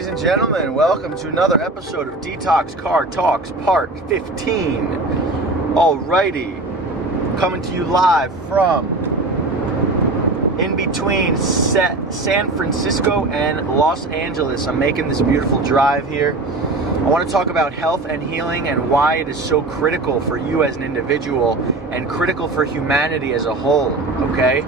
ladies and gentlemen, welcome to another episode of Detox Car Talks Part 15. Alrighty, coming to you live from in between San Francisco and Los Angeles. I'm making this beautiful drive here. I want to talk about health and healing and why it is so critical for you as an individual and critical for humanity as a whole, okay?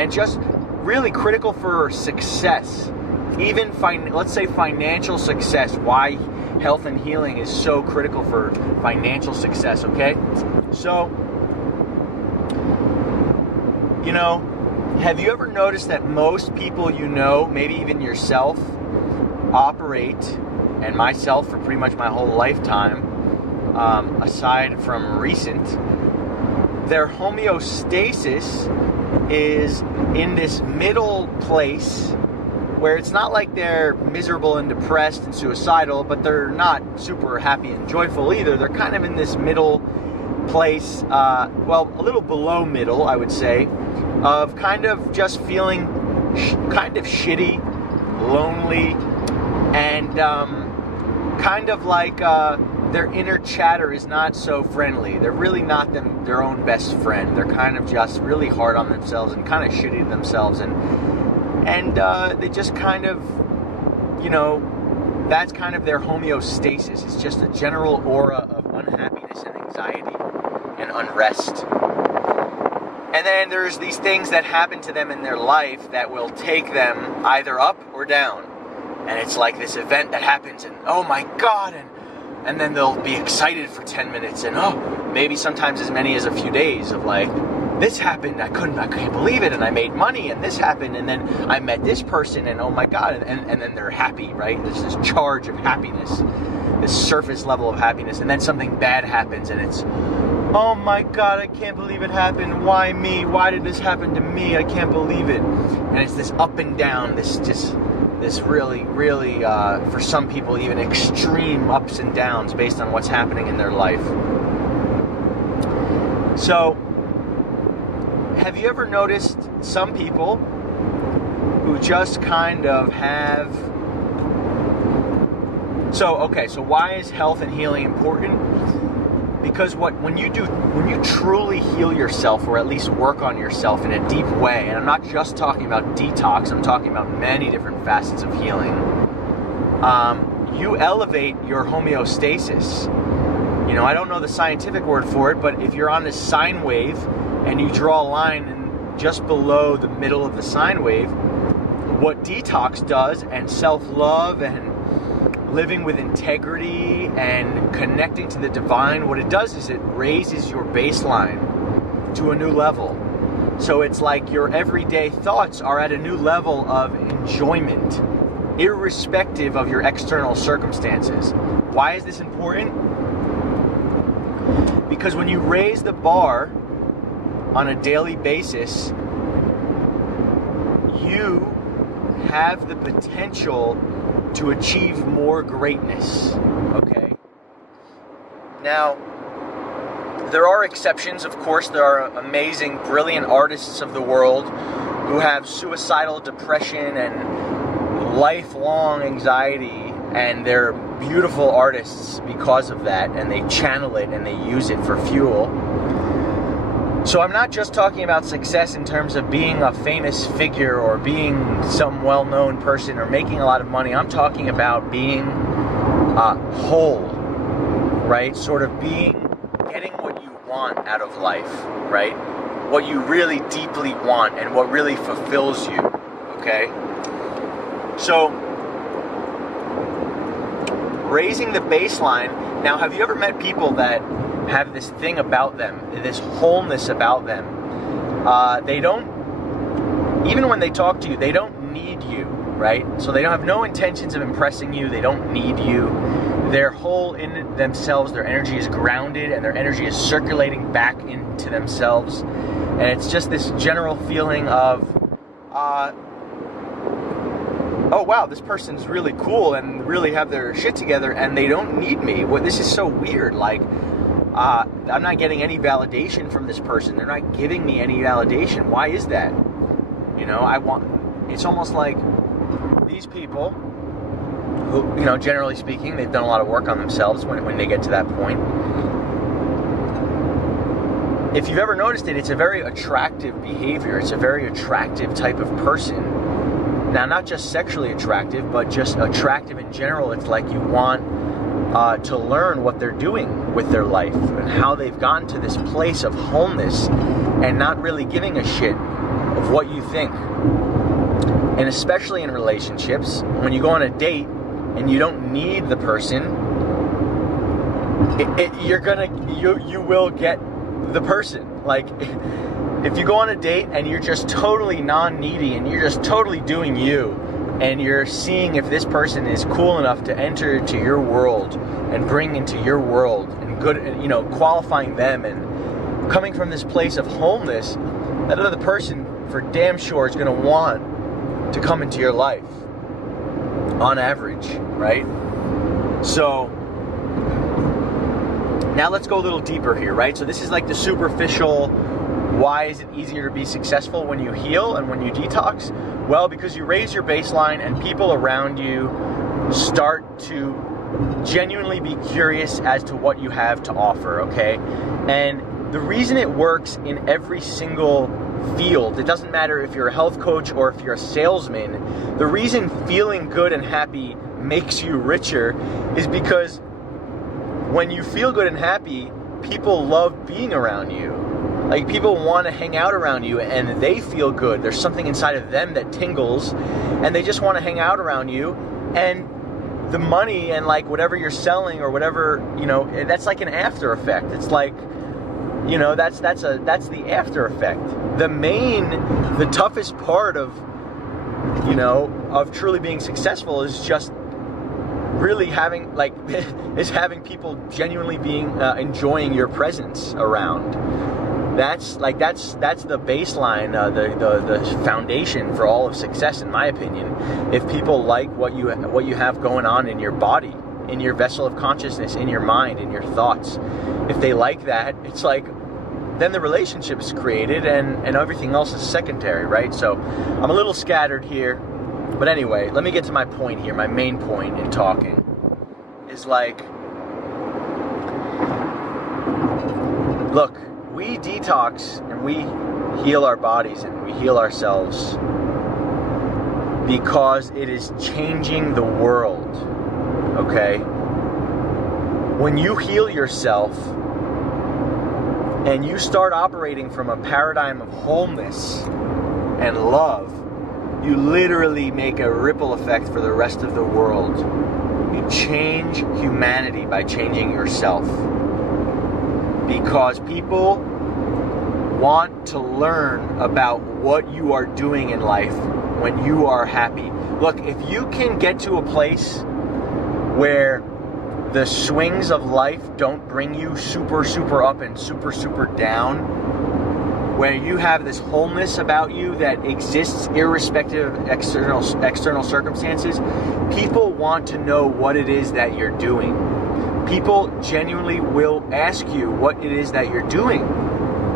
And just really critical for success. Even, let's say, financial success. Why health and healing is so critical for financial success, okay? So, have you ever noticed that most people you know, maybe even yourself, operate, and myself for pretty much my whole lifetime, aside from recent, their homeostasis is in this middle place where it's not like they're miserable and depressed and suicidal, but they're not super happy and joyful either. They're kind of in this middle place, a little below middle, I would say, of kind of just feeling kind of shitty, lonely, and kind of like their inner chatter is not so friendly. They're really not their own best friend. They're kind of just really hard on themselves and kind of shitty to themselves, and they just kind of, that's kind of their homeostasis. It's just a general aura of unhappiness and anxiety and unrest. And then there's these things that happen to them in their life that will take them either up or down. And it's like this event that happens and, oh my God, and then they'll be excited for 10 minutes and, maybe sometimes as many as a few days of like, this happened, I can't believe it, and I made money, and this happened, and then I met this person, and oh my God, and then they're happy, right? There's this charge of happiness, this surface level of happiness, and then something bad happens, and it's, oh my God, I can't believe it happened, why me? Why did this happen to me? I can't believe it. And it's this up and down, this really, really, for some people, even extreme ups and downs based on what's happening in their life. So, have you ever noticed some people who just kind of have... So why is health and healing important? Because when you truly heal yourself, or at least work on yourself in a deep way, and I'm not just talking about detox, I'm talking about many different facets of healing, you elevate your homeostasis. I don't know the scientific word for it, but if you're on this sine wave and you draw a line just below the middle of the sine wave, what detox does, and self-love and living with integrity and connecting to the divine, what it does is it raises your baseline to a new level. So it's like your everyday thoughts are at a new level of enjoyment, irrespective of your external circumstances. Why is this important? Because when you raise the bar on a daily basis, you have the potential to achieve more greatness, okay? Now, there are exceptions, of course. There are amazing, brilliant artists of the world who have suicidal depression and lifelong anxiety, and they're beautiful artists because of that, and they channel it and they use it for fuel. So I'm not just talking about success in terms of being a famous figure or being some well-known person or making a lot of money. I'm talking about being whole, right? Sort of getting what you want out of life, right? What you really deeply want and what really fulfills you, okay? So, raising the baseline. Now, have you ever met people that have this thing about them, this wholeness about them? They don't, even when they talk to you, they don't need you, right? So they don't have no intentions of impressing you. They don't need you. They're whole in themselves. Their energy is grounded and their energy is circulating back into themselves. And it's just this general feeling of, oh wow, this person's really cool and really have their shit together and they don't need me. This is so weird. Like, I'm not getting any validation from this person. They're not giving me any validation. Why is that? It's almost like these people who, you know, generally speaking, they've done a lot of work on themselves when they get to that point. If you've ever noticed it, it's a very attractive behavior. It's a very attractive type of person. Now, not just sexually attractive, but just attractive in general. It's like you want to learn what they're doing with their life and how they've gotten to this place of wholeness and not really giving a shit of what you think. And especially in relationships, when you go on a date and you don't need the person, you will get the person. Like, if you go on a date and you're just totally non-needy and you're just totally doing you, and you're seeing if this person is cool enough to enter into your world and bring into your world and good, you know, qualifying them and coming from this place of wholeness, that other person for damn sure is going to want to come into your life on average, right? So now let's go a little deeper here, right? So this is like the superficial, why is it easier to be successful when you heal and when you detox? Well, because you raise your baseline and people around you start to genuinely be curious as to what you have to offer, okay? And the reason it works in every single field, it doesn't matter if you're a health coach or if you're a salesman, the reason feeling good and happy makes you richer is because when you feel good and happy, people love being around you. Like, people want to hang out around you and they feel good. There's something inside of them that tingles and they just want to hang out around you. And the money and like whatever you're selling or whatever, you know, that's like an after effect. It's like, you know, that's the after effect. The toughest part of, you know, of truly being successful is just really having people genuinely being enjoying your presence around. That's the baseline, the foundation for all of success, in my opinion. If people like what you have going on in your body, in your vessel of consciousness, in your mind, in your thoughts, if they like that, it's like, then the relationship is created and everything else is secondary, right? So I'm a little scattered here, but anyway, let me get to my point here. My main point in talking is like, look, we detox and we heal our bodies and we heal ourselves because it is changing the world, okay? When you heal yourself and you start operating from a paradigm of wholeness and love, you literally make a ripple effect for the rest of the world. You change humanity by changing yourself. Because people want to learn about what you are doing in life when you are happy. Look, if you can get to a place where the swings of life don't bring you super, super up and super, super down, where you have this wholeness about you that exists irrespective of external circumstances, people want to know what it is that you're doing. People genuinely will ask you what it is that you're doing.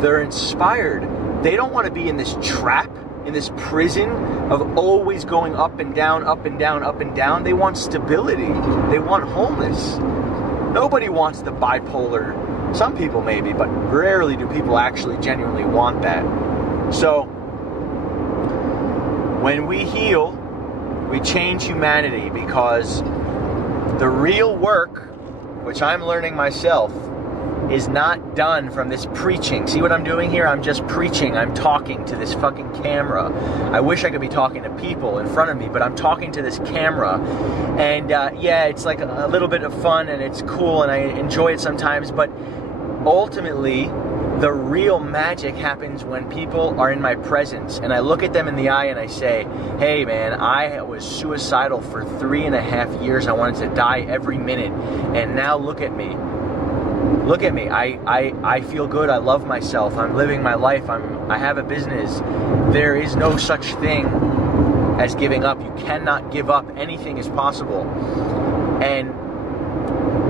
They're inspired. They don't want to be in this trap, in this prison of always going up and down, up and down, up and down. They want stability. They want wholeness. Nobody wants the bipolar. Some people maybe, but rarely do people actually genuinely want that. So, when we heal, we change humanity, because the real work, which I'm learning myself, is not done from this preaching. See what I'm doing here? I'm just preaching. I'm talking to this fucking camera. I wish I could be talking to people in front of me, but I'm talking to this camera. And yeah, it's like a little bit of fun and it's cool and I enjoy it sometimes, but ultimately, the real magic happens when people are in my presence and I look at them in the eye and I say, hey man, I was suicidal for 3.5 years. I wanted to die every minute. And now look at me. Look at me. I feel good. I love myself. I'm living my life. I have a business. There is no such thing as giving up. You cannot give up. Anything is possible. And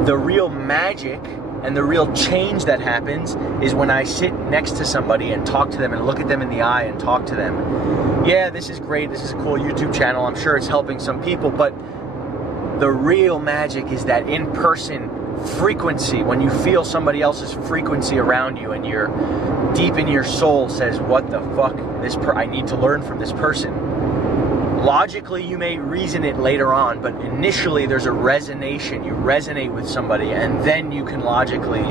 the real magic and the real change that happens is when I sit next to somebody and talk to them and look at them in the eye and talk to them. Yeah, this is great. This is a cool YouTube channel. I'm sure it's helping some people, but The real magic is that in-person frequency, when you feel somebody else's frequency around you and you're deep in your soul says, what the fuck, I need to learn from this person. Logically, you may reason it later on, but initially there's a resonation. You resonate with somebody, and then you can logically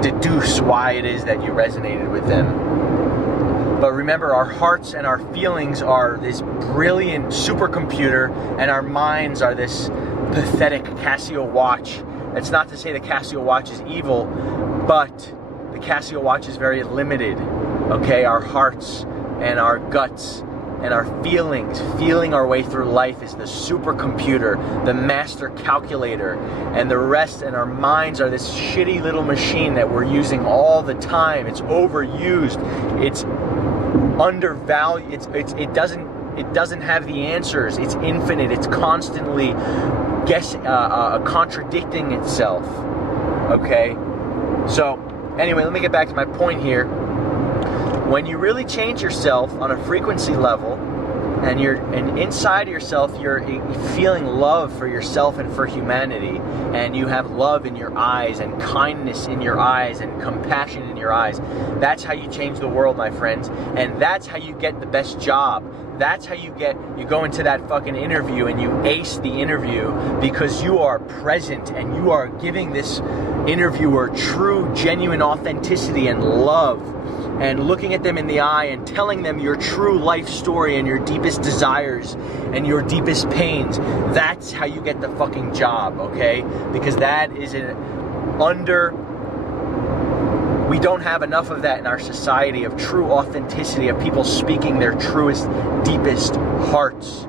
deduce why it is that you resonated with them. But remember, our hearts and our feelings are this brilliant supercomputer, and our minds are this pathetic Casio watch. That's not to say the Casio watch is evil, but the Casio watch is very limited. Okay, our hearts and our guts and our feelings, feeling our way through life is the supercomputer, the master calculator, and the rest, and our minds are this shitty little machine that we're using all the time. It's overused, it's undervalued, it doesn't have the answers, it's infinite, it's constantly contradicting itself. Okay, so anyway, let me get back to my point here. When you really change yourself on a frequency level, and inside yourself you're feeling love for yourself and for humanity, and you have love in your eyes and kindness in your eyes and compassion in your eyes, that's how you change the world, my friends. And that's how you get the best job. That's how you go into that fucking interview and you ace the interview, because you are present and you are giving this interviewer true, genuine authenticity and love, and looking at them in the eye and telling them your true life story and your deepest desires and your deepest pains. That's how you get the fucking job, okay? Because that is we don't have enough of that in our society, of true authenticity, of people speaking their truest, deepest hearts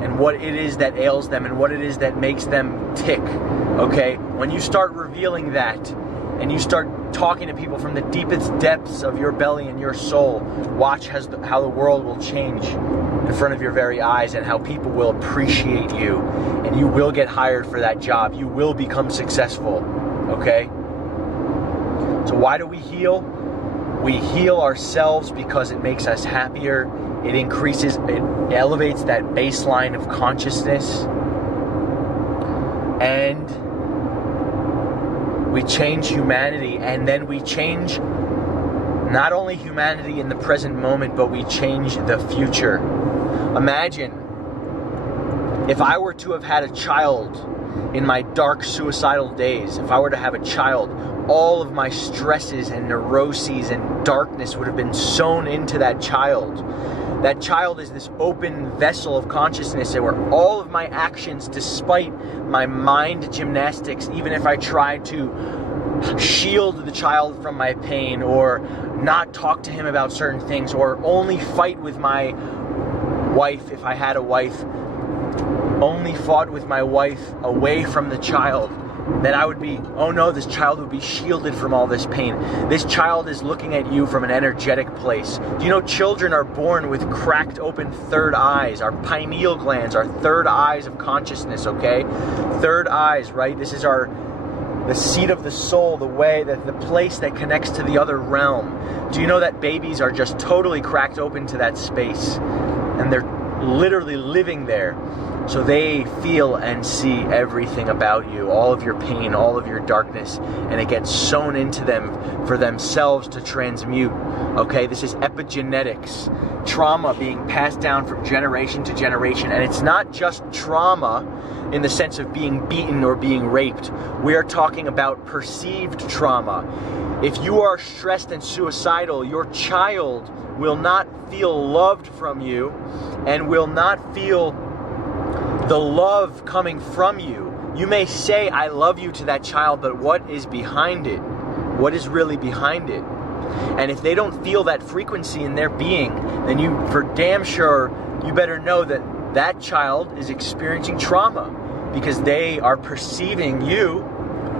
and what it is that ails them and what it is that makes them tick, okay? When you start revealing that and you start talking to people from the deepest depths of your belly and your soul, watch how the world will change in front of your very eyes, and how people will appreciate you, and you will get hired for that job. You will become successful, okay? So why do we heal? We heal ourselves because it makes us happier. It elevates that baseline of consciousness. And we change humanity, and then we change not only humanity in the present moment, but we change the future. Imagine if I were to have had a child in my dark suicidal days, if I were to have a child, all of my stresses and neuroses and darkness would have been sewn into that child. That child is this open vessel of consciousness where all of my actions, despite my mind gymnastics, even if I tried to shield the child from my pain or not talk to him about certain things or only fight with my wife, if I had a wife, only fought with my wife away from the child, then I would be, oh no, this child would be shielded from all this pain. This child is looking at you from an energetic place. Do you know children are born with cracked open third eyes? Our pineal glands are third eyes of consciousness, okay? Third eyes, right? This is the seat of the soul, the place that connects to the other realm. Do you know that babies are just totally cracked open to that space? And they're literally living there. So they feel and see everything about you, all of your pain, all of your darkness, and it gets sewn into them for themselves to transmute. Okay, this is epigenetics, trauma being passed down from generation to generation. And it's not just trauma in the sense of being beaten or being raped. We are talking about perceived trauma. If you are stressed and suicidal, your child will not feel loved from you and will not feel the love coming from you. You may say, I love you to that child, but what is behind it? What is really behind it? And if they don't feel that frequency in their being, then you, for damn sure, you better know that that child is experiencing trauma, because they are perceiving you,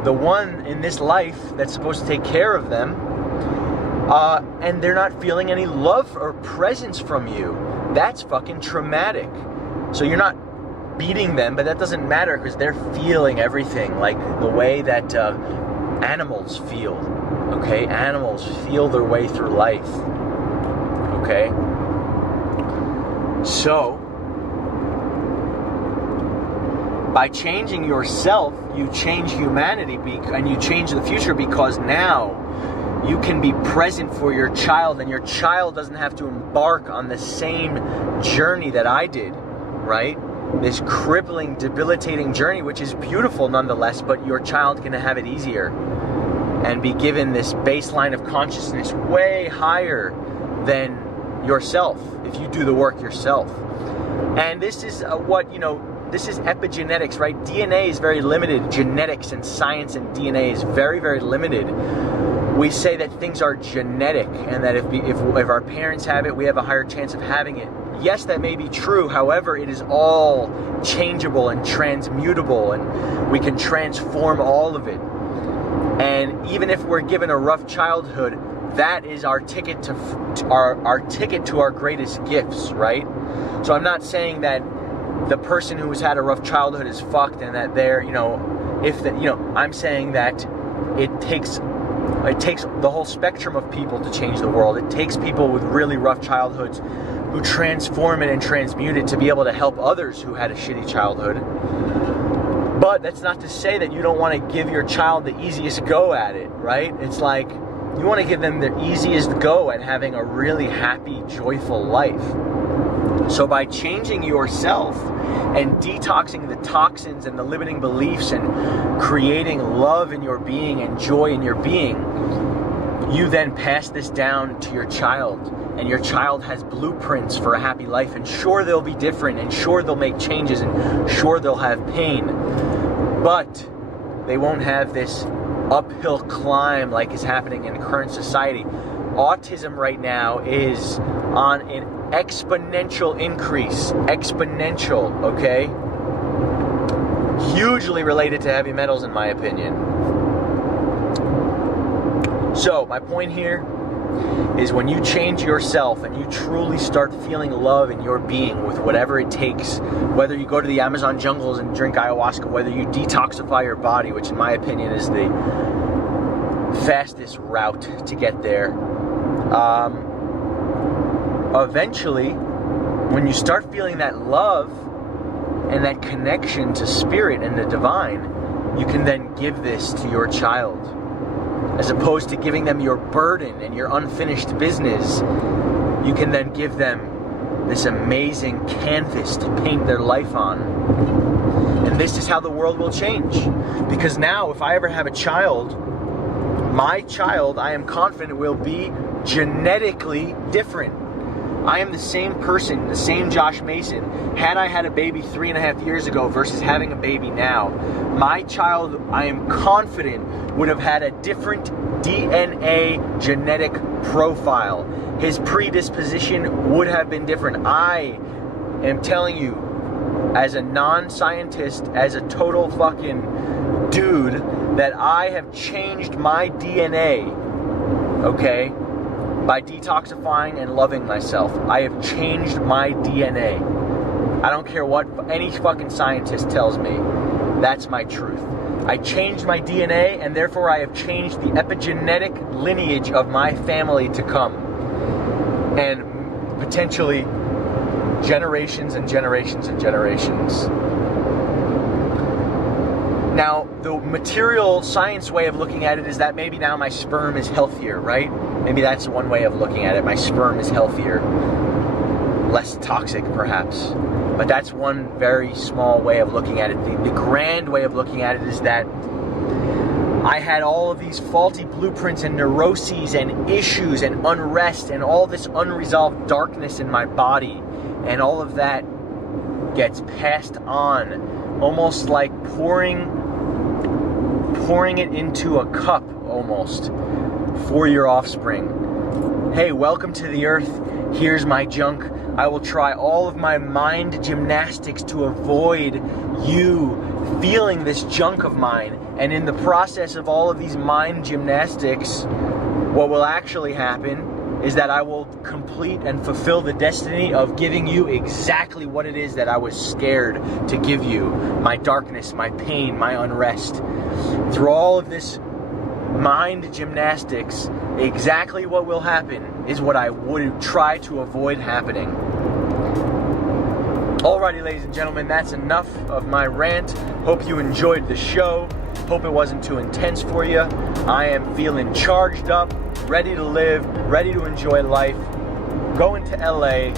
the one in this life that's supposed to take care of them, and they're not feeling any love or presence from you. That's fucking traumatic. So you're not beating them, but that doesn't matter, because they're feeling everything like the way that animals feel. Okay, animals feel their way through life. Okay, so By changing yourself, you change humanity and you change the future, because now you can be present for your child, and your child doesn't have to embark on the same journey that I did, right? This crippling, debilitating journey, which is beautiful nonetheless, but your child can have it easier and be given this baseline of consciousness way higher than yourself if you do the work yourself. And this is this is epigenetics, right? DNA is very limited. Genetics and science and DNA is very, very limited. We say that things are genetic, and that if our parents have it, we have a higher chance of having it. Yes, that may be true. However, it is all changeable and transmutable, and we can transform all of it. And even if we're given a rough childhood, that is our ticket to our ticket to our greatest gifts, right? So I'm not saying that the person who has had a rough childhood is fucked and that they're, I'm saying that it takes the whole spectrum of people to change the world. It takes people with really rough childhoods who transform it and transmute it to be able to help others who had a shitty childhood. But that's not to say that you don't want to give your child the easiest go at it, right? It's like you want to give them the easiest go at having a really happy, joyful life. So by changing yourself and detoxing the toxins and the limiting beliefs and creating love in your being and joy in your being, you then pass this down to your child. And your child has blueprints for a happy life. And sure, they'll be different. And sure, they'll make changes. And sure, they'll have pain. But they won't have this uphill climb like is happening in current society. Autism right now is on an exponential increase. Exponential, okay? Hugely related to heavy metals, in my opinion. So, my point here is when you change yourself and you truly start feeling love in your being with whatever it takes, whether you go to the Amazon jungles and drink ayahuasca, whether you detoxify your body, which in my opinion is the fastest route to get there, eventually, when you start feeling that love and that connection to spirit and the divine, you can then give this to your child. As opposed to giving them your burden and your unfinished business, you can then give them this amazing canvas to paint their life on. And this is how the world will change. Because now, if I ever have a child, my child, I am confident, will be genetically different. I am the same person, the same Josh Mason, had I had a baby 3.5 years ago versus having a baby now. My child, I am confident, would have had a different DNA genetic profile. His predisposition would have been different. I am telling you, as a non-scientist, as a total fucking dude, that I have changed my DNA, okay? By detoxifying and loving myself. I have changed my DNA. I don't care what any fucking scientist tells me. That's my truth. I changed my DNA, and therefore I have changed the epigenetic lineage of my family to come. And potentially generations and generations and generations. Now, the material science way of looking at it is that maybe now my sperm is healthier, right? Maybe that's one way of looking at it. My sperm is healthier. Less toxic, perhaps. But that's one very small way of looking at it. The grand way of looking at it is that I had all of these faulty blueprints and neuroses and issues and unrest and all this unresolved darkness in my body. And all of that gets passed on, almost like pouring it into a cup, almost, for your offspring. Hey, welcome to the earth. Here's my junk. I will try all of my mind gymnastics to avoid you feeling this junk of mine. And in the process of all of these mind gymnastics, what will actually happen is that I will complete and fulfill the destiny of giving you exactly what it is that I was scared to give you. My darkness, my pain, my unrest. Through all of this mind gymnastics, exactly what will happen is what I would try to avoid happening. Alrighty, ladies and gentlemen, that's enough of my rant. Hope you enjoyed the show. Hope it wasn't too intense for you. I am feeling charged up, ready to live, ready to enjoy life. Going to LA,